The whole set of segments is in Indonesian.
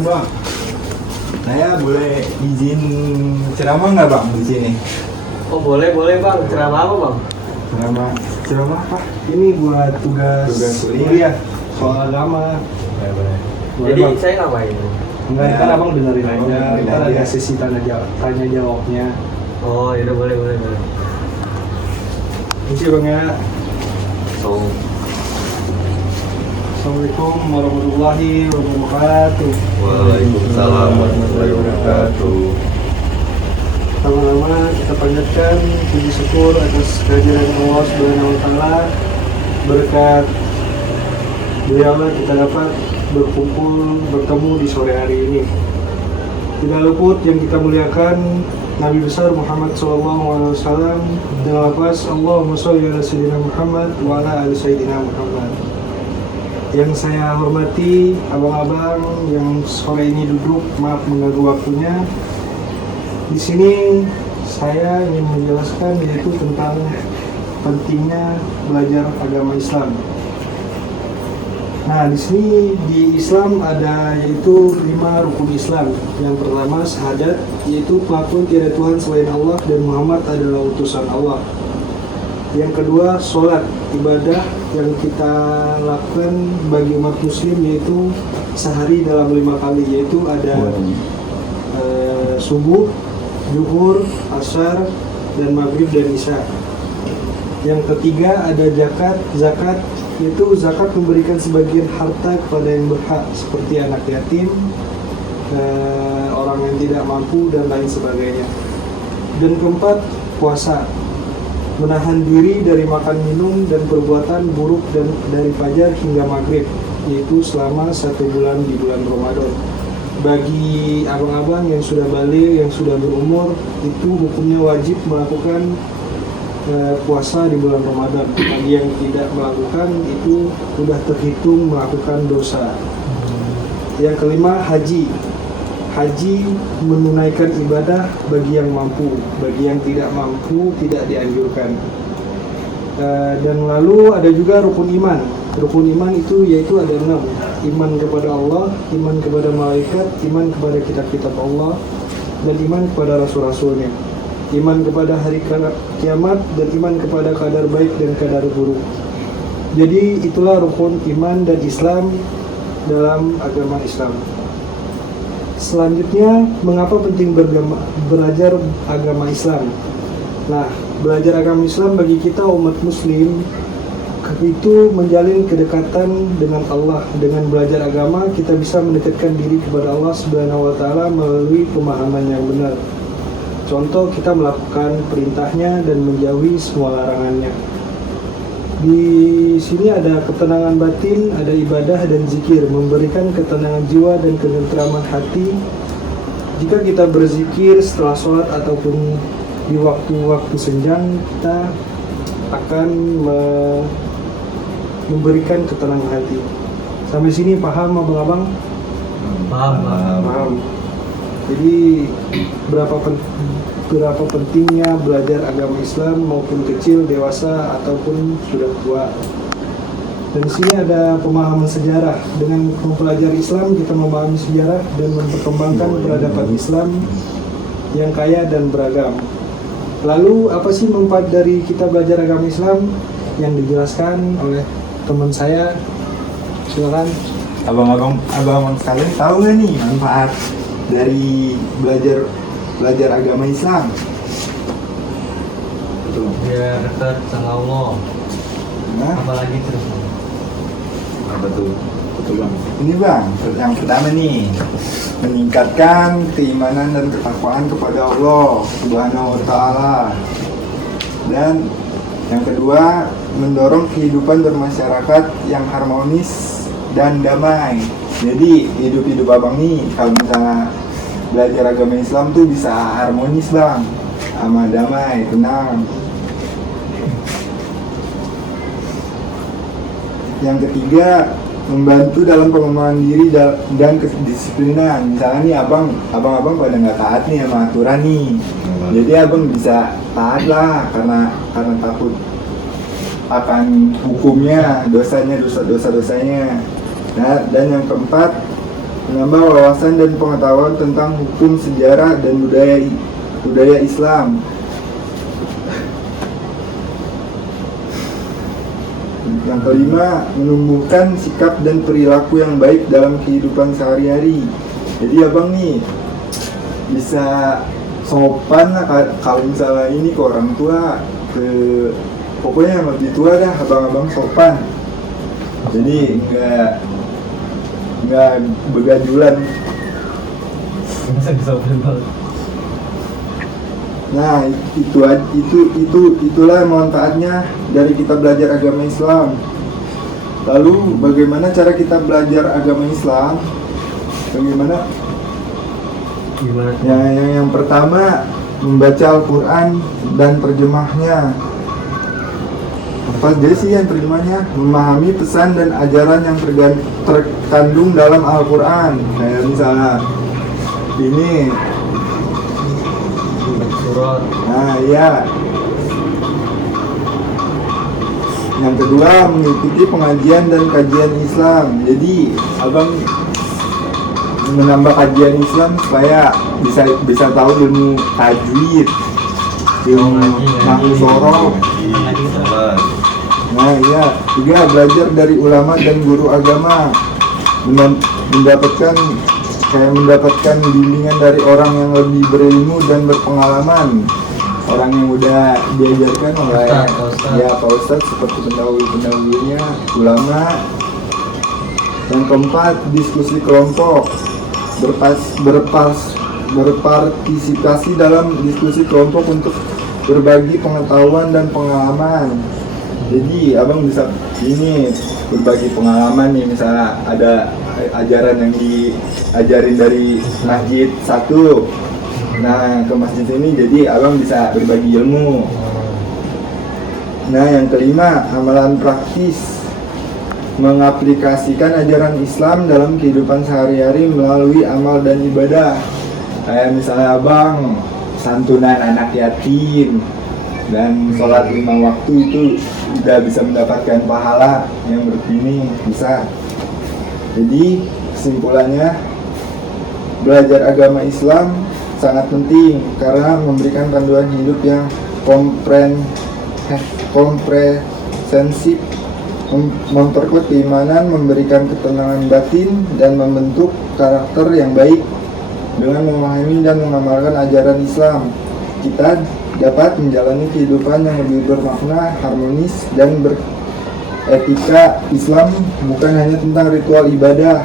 Assalamualaikum bang. Saya boleh izin ceramah nggak bang di sini? Oh boleh bang, ceramah apa bang? Ceramah apa? Ini buat tugas kuliah soal agama. Boleh. Jadi Bang. saya ngapain? Enggak, kan abang dengerin aja. dengerin Ntar aja. ada sesi tanya jawabnya. Oh yaudah boleh. Misi bang ya. So, Assalamualaikum warahmatullahi wabarakatuh. Waalaikumsalam warahmatullahi wabarakatuh. Pertama-tama kita panjatkan puji syukur atas kehadiran Allah Subhanahu wa taala. Berkat beliau kita dapat bertemu di sore hari ini. Tidak luput yang kita muliakan Nabi besar Muhammad SAW dengan lafaz Allahumma sholli ala sayyidina Muhammad wa ala ali sayyidina Muhammad. Yang saya hormati abang-abang yang sore ini duduk, maaf mengganggu waktunya. Di sini saya ingin menjelaskan yaitu tentang pentingnya belajar agama Islam. Nah, di sini di Islam ada yaitu 5 rukun Islam. Yang pertama syahadat, yaitu pengakuan tiada Tuhan selain Allah dan Muhammad adalah utusan Allah. Yang kedua sholat, ibadah yang kita lakukan bagi umat muslim yaitu sehari dalam 5 kali, yaitu ada subuh, zuhur, asar, dan maghrib dan isya. Yang ketiga ada zakat yaitu zakat memberikan sebagian harta kepada yang berhak seperti anak yatim, orang yang tidak mampu dan lain sebagainya. Dan keempat puasa, menahan diri dari makan minum dan perbuatan buruk dan dari fajar hingga maghrib, yaitu selama 1 bulan di bulan Ramadan. Bagi abang-abang yang sudah balik, yang sudah berumur, itu hukumnya wajib melakukan puasa di bulan Ramadan. Bagi yang tidak melakukan itu sudah terhitung melakukan dosa. Yang kelima haji menunaikan ibadah bagi yang mampu, bagi yang tidak mampu tidak dianjurkan. Dan lalu ada juga rukun iman. Rukun iman itu yaitu ada 6. Iman kepada Allah, iman kepada malaikat, iman kepada kitab-kitab Allah, dan iman kepada rasul-rasulnya. Iman kepada hari kiamat, dan iman kepada kadar baik dan kadar buruk. Jadi itulah rukun iman dan Islam dalam agama Islam. Selanjutnya, mengapa penting belajar agama Islam? Nah, belajar agama Islam bagi kita umat muslim itu menjalin kedekatan dengan Allah. Dengan belajar agama, kita bisa mendekatkan diri kepada Allah Subhanahu wa taala melalui pemahaman yang benar. Contoh, kita melakukan perintahnya dan menjauhi semua larangannya. Di sini ada ketenangan batin, ada ibadah dan zikir, memberikan ketenangan jiwa dan ketentraman hati. Jika kita berzikir setelah sholat ataupun di waktu-waktu senjang, kita akan memberikan ketenangan hati. Sampai sini paham abang-abang? Paham. Jadi berapa pentingnya belajar agama Islam maupun kecil, dewasa ataupun sudah tua. Dan di sini ada pemahaman sejarah. Dengan mempelajari Islam kita memahami sejarah dan memperkembangkan peradaban Islam yang kaya dan beragam. Lalu apa sih manfaat dari kita belajar agama Islam yang dijelaskan oleh teman saya? Silakan. Abang-abang sekalian tahu nggak nih manfaat dari belajar agama Islam? Betul. biar dekat sama Allah. Nah, Apalagi terus. betul bang. Ini bang, yang pertama nih, meningkatkan keimanan dan ketakwaan kepada Allah Subhanahu wa taala. Dan yang kedua, mendorong kehidupan bermasyarakat yang harmonis dan damai. Jadi hidup abang nih kalau misalnya belajar agama Islam tuh bisa harmonis bang, sama damai, tenang. Yang ketiga, membantu dalam pengembangan diri dan kedisiplinan. Misalnya nih abang-abang pada nggak taat nih sama aturan nih, jadi abang bisa taat lah karena takut akan hukumnya, dosanya. Nah, dan yang keempat, menambah wawasan dan pengetahuan tentang hukum, sejarah, dan budaya Islam. Yang kelima, menumbuhkan sikap dan perilaku yang baik dalam kehidupan sehari-hari. Jadi abang nih bisa sopan lah kalau misalnya ini ke orang tua, ke pokoknya yang lebih tua dah, abang-abang sopan. Jadi nggak begajulan. Nah, itulah manfaatnya dari kita belajar agama Islam. Lalu bagaimana cara kita belajar agama Islam? Bagaimana? Gimana? Yang pertama, membaca Al-Quran dan terjemahnya. Apa dia sih yang terjemahnya? Memahami pesan dan ajaran yang terkandung dalam Al-Quran. Kayak misalnya ini. Surat. Nah, iya. Yang kedua, mengikuti pengajian dan kajian Islam. Jadi, abang menambah kajian Islam supaya bisa tahu ilmu tajwid, ilmu nahwu sorof. Nah, iya. Tiga, belajar dari ulama dan guru agama. Mendapatkan bimbingan dari orang yang lebih berilmu dan berpengalaman, orang yang udah diajarkan oleh Pak Ustadz seperti pendahulunya ulama. Yang keempat, diskusi kelompok, berpartisipasi dalam diskusi kelompok untuk berbagi pengetahuan dan pengalaman. Jadi abang bisa ini berbagi pengalaman nih, misalnya ada ajaran yang diajarin dari masjid satu, nah ke masjid ini, jadi abang bisa berbagi ilmu. Nah, yang kelima, amalan praktis, mengaplikasikan ajaran Islam dalam kehidupan sehari-hari melalui amal dan ibadah. Kayak misalnya abang santunan anak yatim dan sholat 5 waktu, itu udah bisa mendapatkan pahala yang begini, bisa. Jadi kesimpulannya, belajar agama Islam sangat penting karena memberikan panduan hidup yang komprehensif, memperkuat keimanan, memberikan ketenangan batin, dan membentuk karakter yang baik. Dengan memahami dan mengamalkan ajaran Islam, kita dapat menjalani kehidupan yang lebih bermakna, harmonis, dan beretika. Islam bukan hanya tentang ritual ibadah,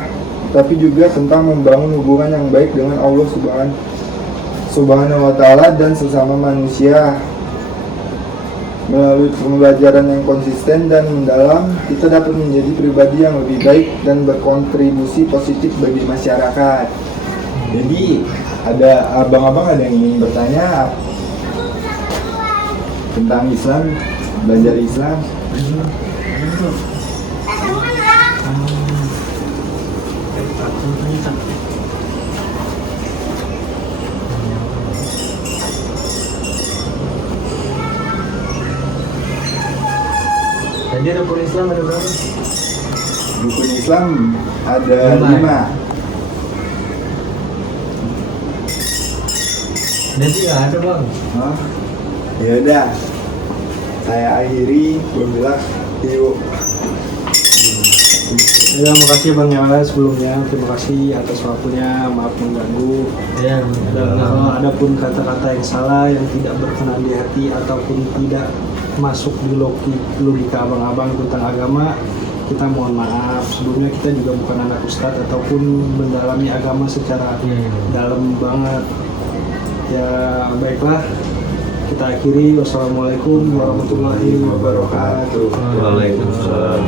tapi juga tentang membangun hubungan yang baik dengan Allah Subhanahu wa Ta'ala dan sesama manusia. Melalui pembelajaran yang konsisten dan mendalam, kita dapat menjadi pribadi yang lebih baik dan berkontribusi positif bagi masyarakat. Jadi, ada abang-abang ada yang ingin bertanya tentang Islam, belajar Islam? Tadi rukun Islam ada berapa? Rukun Islam ada 5. Nanti nggak ada bang. Hah? Ya udah, saya akhiri. Wabillahi yuk. Ya, makasih Bang Yala sebelumnya. Terima kasih atas waktunya. Maaf mengganggu. Ya. Dan kalau ada pun kata-kata yang salah, yang tidak berkenan di hati ataupun tidak masuk di logika abang-abang tentang agama, kita mohon maaf. Sebelumnya kita juga bukan anak ustadz ataupun mendalami agama secara dalam banget. Ya baiklah, kita akhiri. Wassalamualaikum warahmatullahi wabarakatuh. Waalaikumsalam.